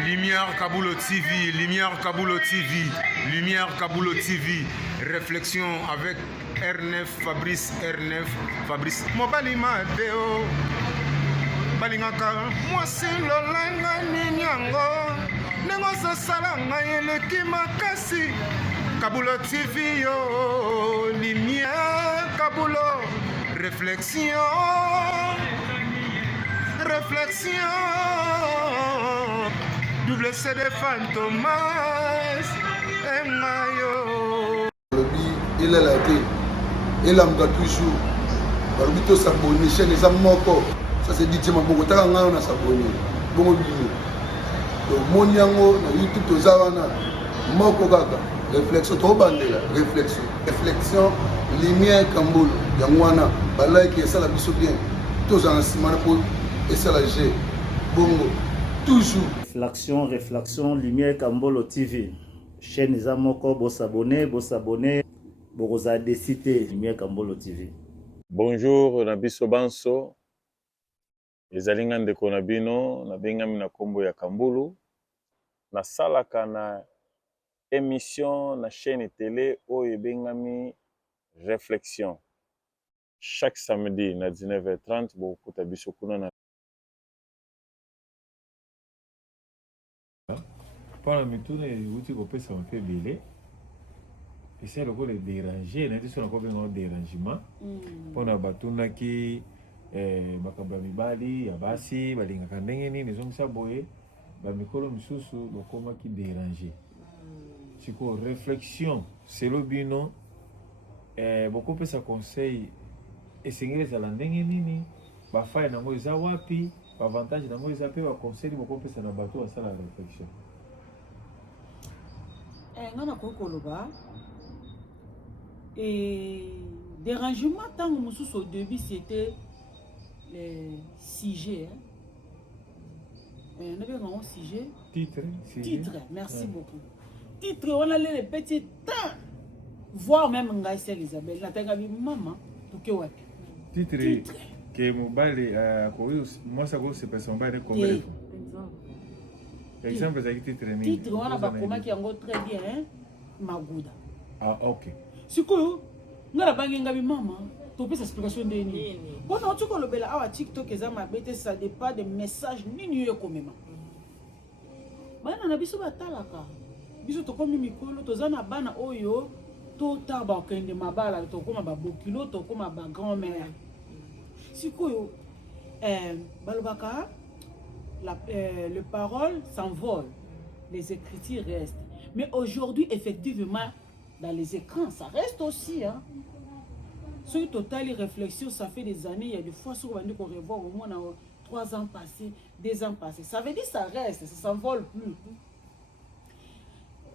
Lumière Kaboulo TV, Lumière Kaboulo TV, Lumière Kaboulo TV. Réflexion avec R9, Fabrice R9, Fabrice. Mobali Madeo, Balingaka, moi c'est l'olanga ninyango, nengosa salanga yeleki makasi. Kaboulo TV yo, Lumière Kaboulo, réflexion, réflexion. Double CD Fantomas Mayo. Il est là, il a toujours. Barbito s'abonne, chaîne les amoko. Ça c'est dit, Maboko, t'as un s'abonner. Bon, mon yango, YouTube, aux Zavana, Moko Gaga, réflexion, trop bandé, réflexion, réflexion, lumière Kamboul, Yangwana, Balai qui est ça la biso bien, tous en ciment pour et ça la G, Bongo, toujours. Réflexion, Lumière Kambolo TV. Chaîne les amoko, vous s'abonner, vous avez décidé Lumière Kambolo TV. Bonjour, Nabiso Banso. Les Alingan de Konabino, Nabengami na Kombo ya Kambulu. Na salaka na émission na chaîne télé Oye Bengami Réflexion. Chaque samedi na 19h30, vous pouvez biso kuna na pendant que tout est outil qu'on peut s'en faire belé et c'est le coup de déranger n'a dit son encore bien dérangement pendant batuna qui makamba mibali ya basi balinga kandenge ni nezongisa boye ba mikolo misusu lokoma ki déranger siko réflexion c'est le bino beaucoup peut sa conseil et singile za ndenge nini ba faille nango za wapi ba avantage nango za pe ba conseil beaucoup peut sa na bato à la réflexion. Ngana kokoloba et dérangement tant que au début c'était les 6G on avait un sujet titre merci beaucoup titre on a les petits temps voir même Ngaïsel Isabelle la tanga bi maman to ke wapi titre que mobile moi ça c'est personne ba comme exemple ça titre ni titre on a ba comment qui en très bien hein Magouda ah OK sikoyo ngala bangi ngabi mama to pesa explication de ni bon on tu ko lobela awa TikTok ezama bete ça dépend des messages ni yo komema bana na biso batalaka biso to komi mikolo to zana bana oyo to taba okende mabala to koma ba bokilo to koma ba grand-mère sikoyo balobaka les paroles s'envolent les écritures restent mais aujourd'hui effectivement dans les écrans ça reste aussi hein. Sur total réflexion ça fait des années il y a des fois sur on dit qu'on revoit au moins 3 ans passés 2 ans passés ça veut dire ça reste ça s'envole plus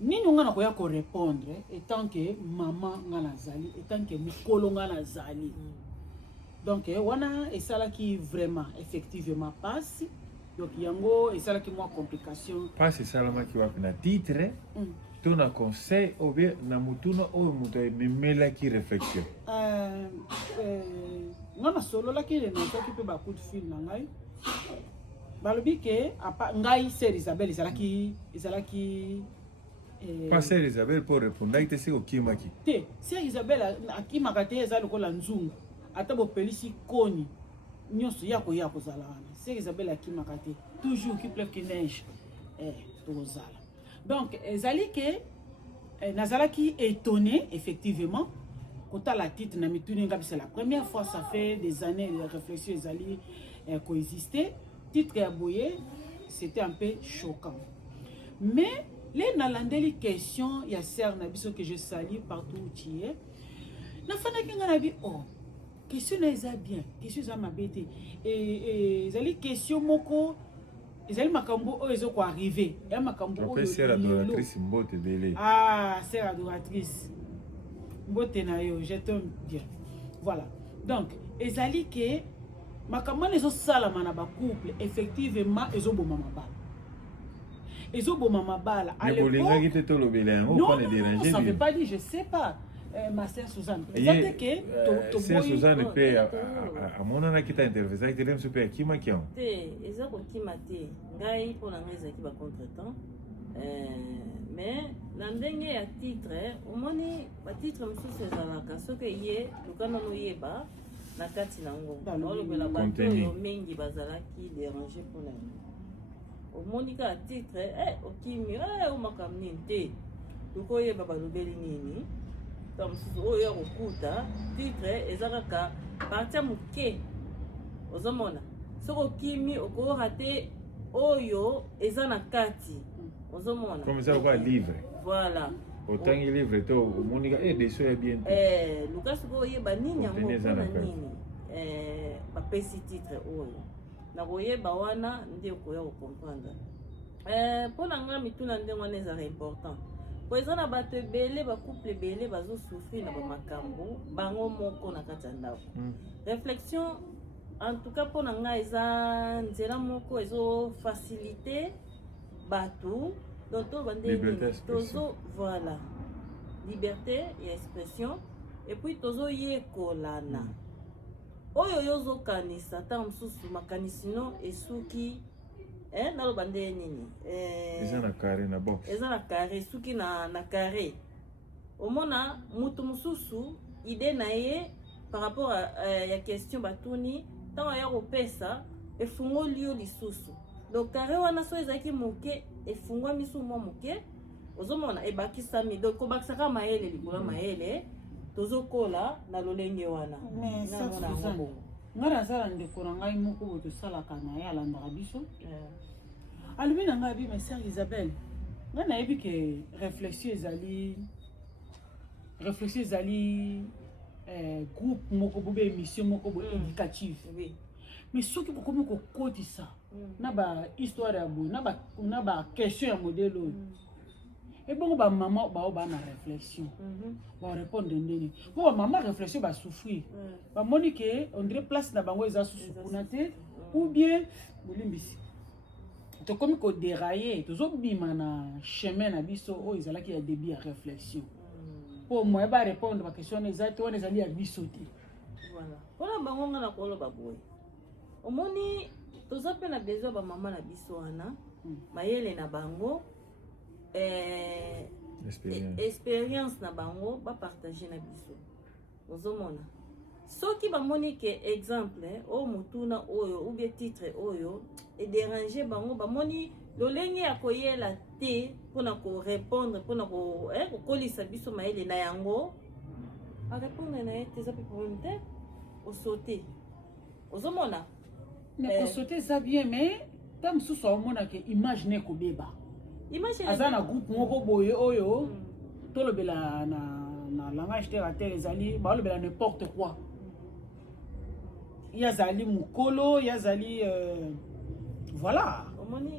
ni nous ngana koya ko répondre étant que maman ngana zali étant que mikolo ngana zali donc wana et ça là qui vraiment effectivement passe donc yango et ça là qui moi complication passe ça là qui va na titre ton conseil ou bien na mutuna ou muto memela qui réflexion ngana solo là qui est na qui peut ba coup de fil na ngai balobi ke ngai c'est Isabelle Isabelle pas c'est Isabelle pour répondre ite c'est okimaki te c'est Isabelle akimaka te eza lokola nzungu ata bo pelisi koni nyonso ya kozala wana c'est Isabelle akimaka te toujours qui pleuve que neige tozala donc ezali ke nazalaki étonné effectivement quand la titre na mituni ngabi c'est la première fois ça fait des années les réflexions ezali coexister titre ya boye c'était un peu choquant mais les nalandeli question ya sœur na biso que je salue partout où tu es na fana ki ngana bi oh question na eza bien question za mabete et ezali question moko ezali makambo o ezo ko arriver ya makambo o sœur adoratrice mbote belé ah sœur adoratrice mbote na yo je t'aime bien voilà donc ezali que makambo les autres salama na ba couple effectivement ezo boma mabala ezo boma mabala à l'époque non ça veut pas dire je sais pas ma sœur Suzanne eza te ke sœur Suzanne mpe amonanaki ta intervesaki te mso mpe akima kiango te eza kokima te ngai mpo na ngai ezalaki bacontretemps mais na ndenge ya titre omoni batitre mosusu ezalaka soki ye luka nano oyeba na kati nango olobela bato oyo mingi bazalaki dérange mpona yango omoni kaka titre okimi omakam nini te luka oyeba balobeli nini ta mosusu oyo ya kokuta titre eza kaka partia moke ozomona soki okimi okoyoka te oyo eza na kati ozomona comme ça quoi livre voilà otangi livre to omonika deso ya bien luka soki oyeba nini yango mpona nini bapesi titre oyo na koyeba wana nde okoya kocomprendre mpona nga mituna ndenge wana ezaka important po eza na bato ebele bacouple ebele bazosouffrir na bamakambo bango moko na kati ya ndako réflexion en tout cas mpona nga eza nzela moko ezofacilite bato donc to bandeni tozo voilà liberté ya expression et puis tozoyekolana oyo yozokanisa ntango mosusu makanisi no esuki naloba nde nini eza na carré na box eza na carré esuki na carré omona mutu mosusu ide na ye par rapport ya question batuni ntango aya kopesa efungoli yo lisusu donc carré wana so ezalaki moke efungwami su mwa moke ozomona ebakisami donc kobakisaka mayele likolo ya mayele tozokola na lolenge wana nga nazala ndeko na ngai moko boye tosalaka na ye alandaka biso alobi na ngai abi ma sœur Isabelle ngai nayebi ke réflexion ezali groupe moko bobe émission moko boye éducative mais soki bokomi kokotisa na bahistoire ya boye na baquestion ya modele oyo ebongo bamama bao bana réflexion barépondre ndeni po bamama réflexion basouffrir bamoni ke on dirait place na bango eza susu kuna te ou bien bolimbisi tokomi kodérailler tozobima na chemin na biso oyo ezalaki ya début ya réflexion po moye barépondre baquestion wana eza te wana ezali ya biso te mpona bango nga na koloba boye omoni toza mpe na besoin bamama na biso wana mayele na bango expérience na bango bapartage na biso ozomona soki bamoni ke exemple oyo motuna oyo ou bien titre oyo edérange bango bamoni lolenge ya koyela te mpona korépondre mpona kokolisa biso mayele na yango arépondre na ye te eza mpe problème te osote ozomona kosote eza bien mais ta mosusu aomonaka image ne kobeba aza na groupe moko boye oyo tolobela na langage terre à terre ezali balobela n'importe quoi yazali mukolo yazali voilà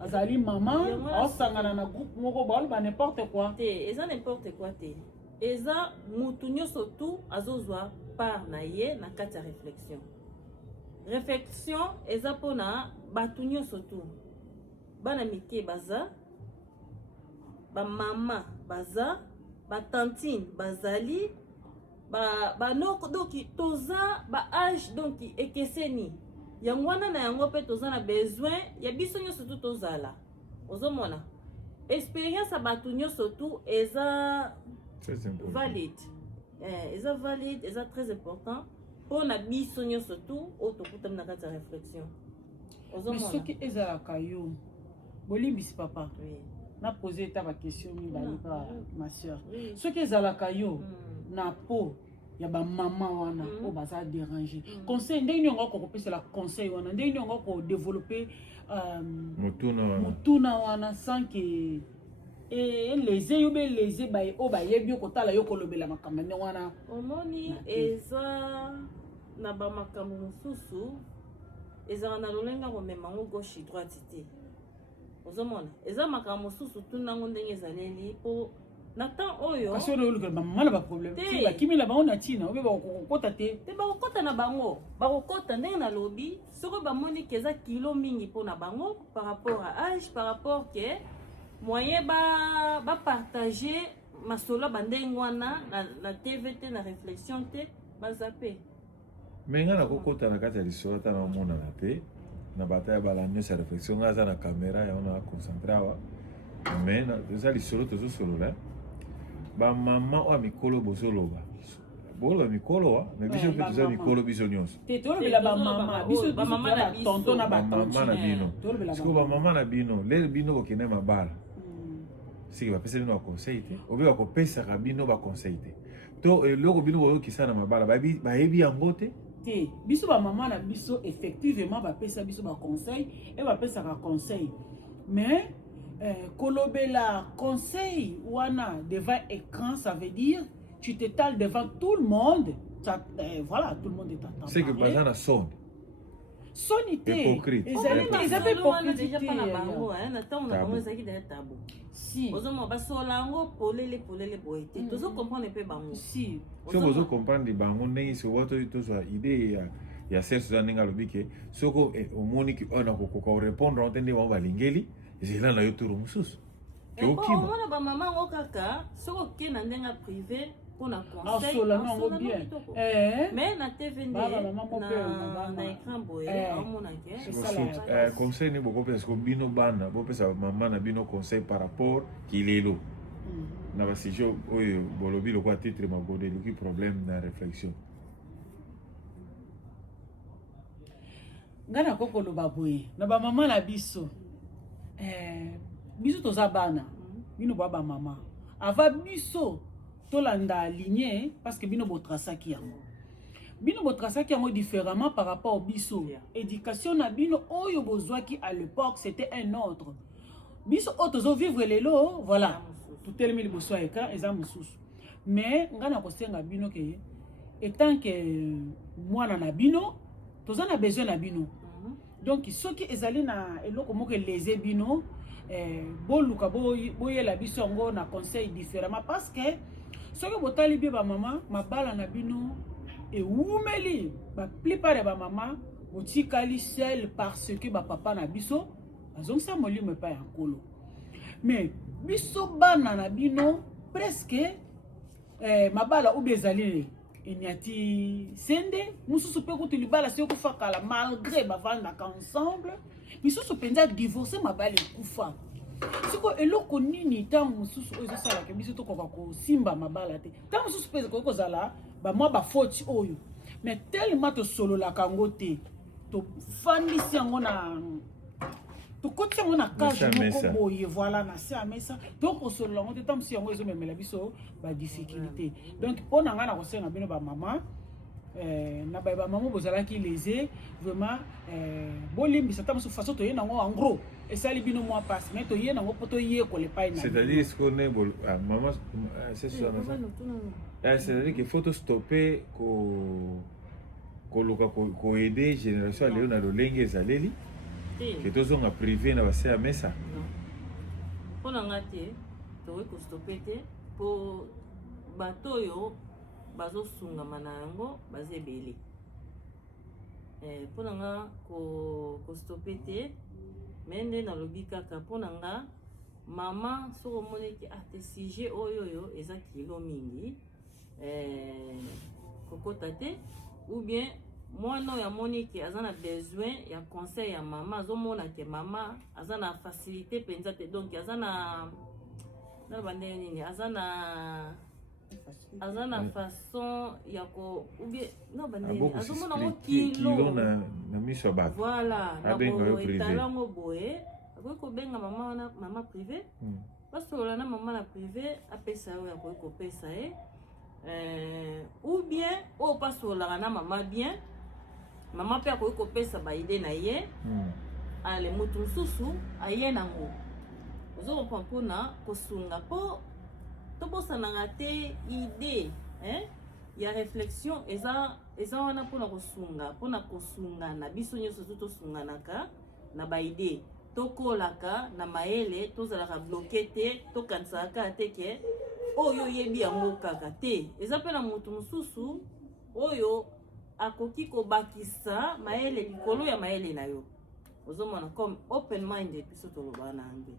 azali mama aosangana na groupe moko baloba n'importe quoi te eza n'importe quoi te eza mutu nyonso tu azozwa part na ye na kati ya réflexion eza mpona bato nyonso tu bana mike baza bamama baza batantine bazali banoko donc toza baage donc ekeseni yango wana na yango mpe toza na besoin ya biso nyonso tu tozala ozomona expérience ya bato nyonso tu eza valide eza valide eza très important mpona biso nyonso tu oyo tokutami na kati ya réflexion ozomona soki ezalaka yo bolimbisi papa na pose eta baquestion mibale pa ma sœur soki ezalaka yo na po ya bamama wana oyo baza dérange conseil ndenge nini yango kokopesela conseil wana ndenge nini yango kodéveloppe motuna wana sans ke eleze yo be leze oyo bayebi yo kotala yo kolobela makambo ndenge wana omoni eza na bamakambo mosusu ezala na lolenge komema yango gauche droite te ozomona eza makambo mosusu tunango ndenge ezaleli mpo na temps oyo kasi oyo olukela bamama na baproblème ti bakimi na bango na ntina obe bakokokota te bakokota na bango bakokota ndenge nalobi soki bamoni ke eza kilo mingi mpo na bango par rapport à âge par rapport ke moyen bapartage masolo bandenge wana na TV te na réflexion te bazape. Mais nga na kokota na kati ya lisolo ta na mona na te na bataille bala nyonso ya réflexion nga za na caméra ya ona concentré awa. Mais na za lisolo tozo solo la. Ba mama wa mikolo bozoloba. Bolo mikolo wa, mais biso pe toza mikolo biso nyonso. Te to bela ba mama, biso ba mama na tonton na ba mama na bino. Siko ba mama na bino, le bino kokene mabala. Siki ba pesa bino ba conseil te, obi ba kopesa ka bino ba conseil te. To loko bino ko kisana mabala, ba yebi yango te. Te biso ba mama na biso effectivement ba pesa biso ba conseil et ba pesa ka conseil. Mais kolobela conseil wana devant écran, ça veut dire tu t'étales devant tout le monde. Voilà, tout le monde est en train de c'est que pas ça na son. Sonité. Hypocrite. Ils avaient hypocrite. Si. Ozomo basolango polele boete. Tozo comprendre pe bango. Si. So bozo comprendre bango ndenge so wato to so idée ya serse za ninga lobike. Soko omoni ki ona ko répondre entende ba balingeli. Ezela na yoturu mususu. Ke okima. Omona ba mama ngo kaka soko ke na ndenga privé pour na conseil. Bien. Mais na TV na écran boye omona ke. Conseil ni boko pesa ko bino bana, bo pesa mama na bino conseil par rapport kilelo. Na ba sijo oyo bolobi lo kwa titre magode luki problème na réflexion. Ngana koko lo baboye. Na ba mama na biso. Biso toza bana. Bino ba mama. Ava biso tolanda aligné parce que bino botrasaki yango. Bino botrasaki yango différemment par rapport au biso. Éducation na bino oyo bozwaki à l'époque c'était un autre. Biso otozo vivre lelo, voilà. Tout elmi liboso écran eza mususu. Mais ngana kosenga bino ke étant que mwana na bino, toza na besoin na bino. Donc soki ezali na eloko moko leze bino boluka boyela biso yango na conseil différemment parce que soki botali bi ba mama mabala na bino et oumeli ba plupart ba mama botikali seul parce que ba papa na biso azongisa molimo pa ya nkolo. Mais biso bana na bino presque mabala ubezali enyati sende mususu pe kuti libala sio kufa kala malgré bavanda ensemble misusu penza divorcer mabala kufa. Siko eloko nini tangu mususu oyo sala ke biso to ko simba mabala te. Tangu mususu peze ko zala ba mwa ba faute oyo. Mais tellement to solo la kango te. To fandisi yango na to koti yango na cage moko boye voilà na se amesa. Donc o solo lango te tangu si yango ezo memela biso ba difficulté. Donc pona nga na ko senga bino ba mama na ba maman bozala ki lésé vraiment bolimbisa ta musu façon to yena ngo en gros et ça libino moi passe mais to yena ngo poto ye ko le pas c'est-à-dire ce qu'on est maman c'est ça c'est-à-dire qu'il faut stopper ko loka ko aider génération leo na lolenge ezaleli que tozo nga privé na base ya mesa pona ngate to ko stopper te po bato yo bazo sungama na yango bazebele pona nga ko stopper te mende na lobi kaka pona nga mama soko moneki te sujet oyo eza kilo mingi kokota te ou bien mwana ya moniki azana besoin ya conseil ya mama azomona ke mama azana facilité penza te donc azana na bande nini azana façon ya ko ou bien non bande azomona ngo kilo na miso ba voilà na bo italango boye ko benga mama privé parce que na mama na privé apesa yo ya ko pesa ou bien o pasola na mama bien mama pe ko pesa ba idée na ye ale mutu susu aye nango ozo kompona ko sunga po to bosana ngate idée ya réflexion eza wana pona ko sunga na biso nyoso to sunganaka na ba idée tokolaka na maele tozalaka bloqué te tokanisaka te ke oyo yebi yango kaka te eza pe na mutu mususu oyo akoki kobakisa maele likolo ya maele na yo ozomona comme open minded biso tolobana ange.